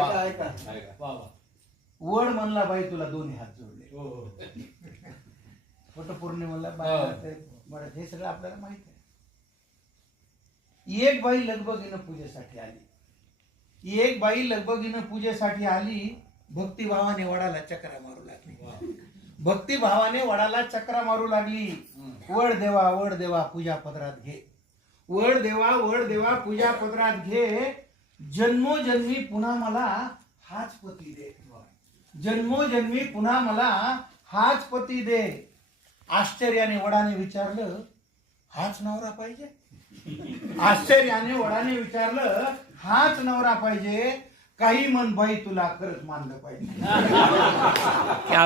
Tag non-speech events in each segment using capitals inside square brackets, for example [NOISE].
वड म्हणला बाई तुला दोन्ही हात जोडले हो, हो. म्हणला बाई हो. हे सगळं आपल्याला माहित आहे एक बाई लगबगीनं पूजेसाठी आली एक बाई लगबगीनं पूजेसाठी आली भक्तिभावाने वडाला चक्रा मारू लागली भक्तिभावाने वडाला चक्रा मारू लागली वड देवा वड देवा पूजा पदरात घे वड देवा वड देवा पूजा पदरात घे जन्मोजन्मी पुन्हा मला हाच पती दे जन्मोजन्मी पुन्हा मला हाच पती दे आश्चर्याने वडाने विचारलं हाच नवरा पाहिजे आश्चर्याने वडाने विचारलं हाच नवरा पाहिजे काही मन भाई तुला खरंच मानलं पाहिजे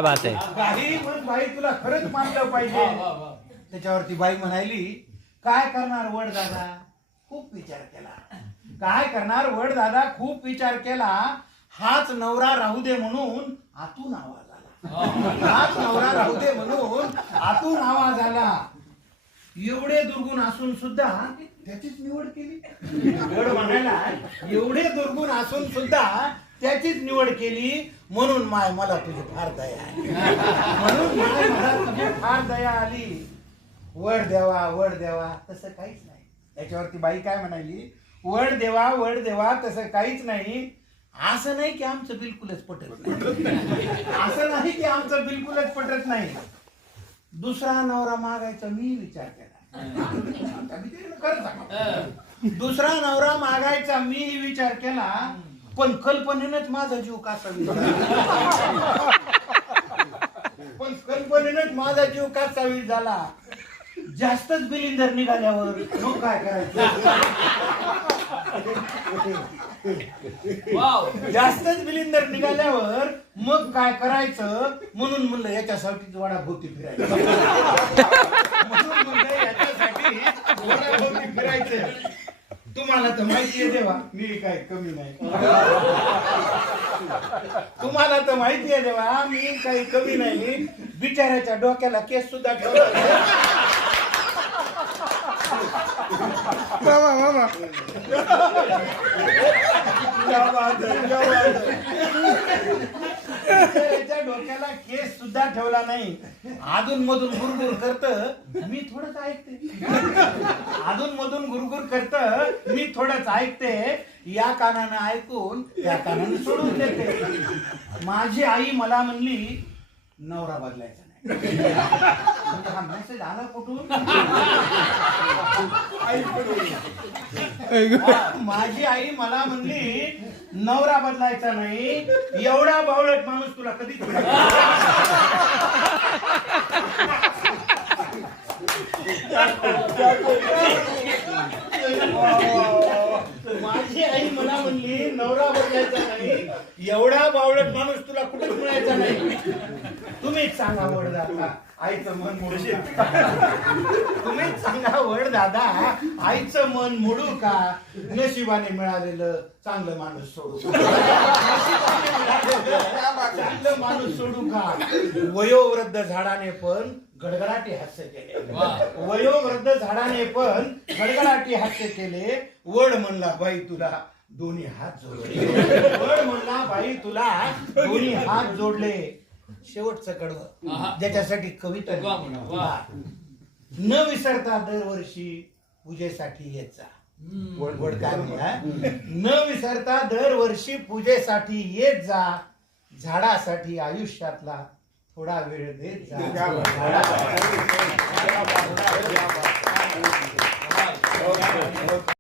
बात आहे काही मन भाई तुला खरंच मानलं पाहिजे त्याच्यावरती बाई म्हणायली काय करणार वड दादा खूप विचार केला काय करणार वड दादा खूप विचार केला हाच नवरा राहू दे म्हणून आतून आवाज आला हाच नवरा राहू दे म्हणून आतून आवाज आला एवढे दुर्गुण असून सुद्धा त्याचीच निवड केली वड म्हणायला एवढे दुर्गुण असून सुद्धा त्याचीच निवड केली म्हणून माय मला तुझी फार दया आली म्हणून मला फार दया आली वड देवा वड देवा तसं काहीच नाही त्याच्यावरती बाई काय म्हणाली वड देवा वड देवा तसं काहीच नाही असं नाही की आमचं बिलकुलच पटत नाही असं नाही की आमचं बिलकुलच पटत नाही दुसरा नवरा मागायचा मी विचार केला दुसरा नवरा मागायचा मी विचार केला पण कल्पनेनंच माझा जीव झाला पण कल्पनेनच माझा जीव कासावी झाला जास्तच बिलिंदर निघाल्यावर मग काय करायचं जास्तच बिलिंदर निघाल्यावर मग काय करायचं म्हणून म्हणलं याच्यासाठी वडा भोवती फिरायचं याच्यासाठी फिरायचं तुम्हाला तर माहिती आहे देवा मी काय कमी नाही तुम्हाला तर माहिती आहे देवा मी काही कमी नाही बिचाऱ्याच्या डोक्याला केस सुद्धा ठेवला मामा मामा त्याच्या डोक्याला केस सुद्धा ठेवला नाही अजून मधून गुरगुर करत मी थोडंच ऐकते अजून मधून गुरगुर करत मी थोडंच ऐकते या कानानं ऐकून त्या कानानं सोडून देते माझी आई मला म्हणली नवरा बदलायचा नाही हा मेसेज आला कुठून माझी आई मला म्हणली नवरा बदलायचा नाही एवढा बावळट माणूस तुला कधी [LAUGHS] तुम्हीच सांगा वड दादा आईचं मन मोडू तुम्हीच सांगा वड दादा आईचं मन मोडू का नशिबाने मिळालेलं चांगलं माणूस सोडू चांगलं माणूस सोडू का वयोवृद्ध झाडाने पण गडगडाटी हास्य केले वयोवृद्ध झाडाने पण गडगडाटी हास्य केले वड म्हणला बाई तुला दोन्ही हात जोडले भाई [LAUGHS] म्हणला भाई तुला दोन्ही हात जोडले शेवटचं कडव ज्याच्यासाठी कविता न विसरता दरवर्षी पूजेसाठी येत जा न विसरता दरवर्षी पूजेसाठी येत जा झाडासाठी आयुष्यातला थोडा वेळ देत जा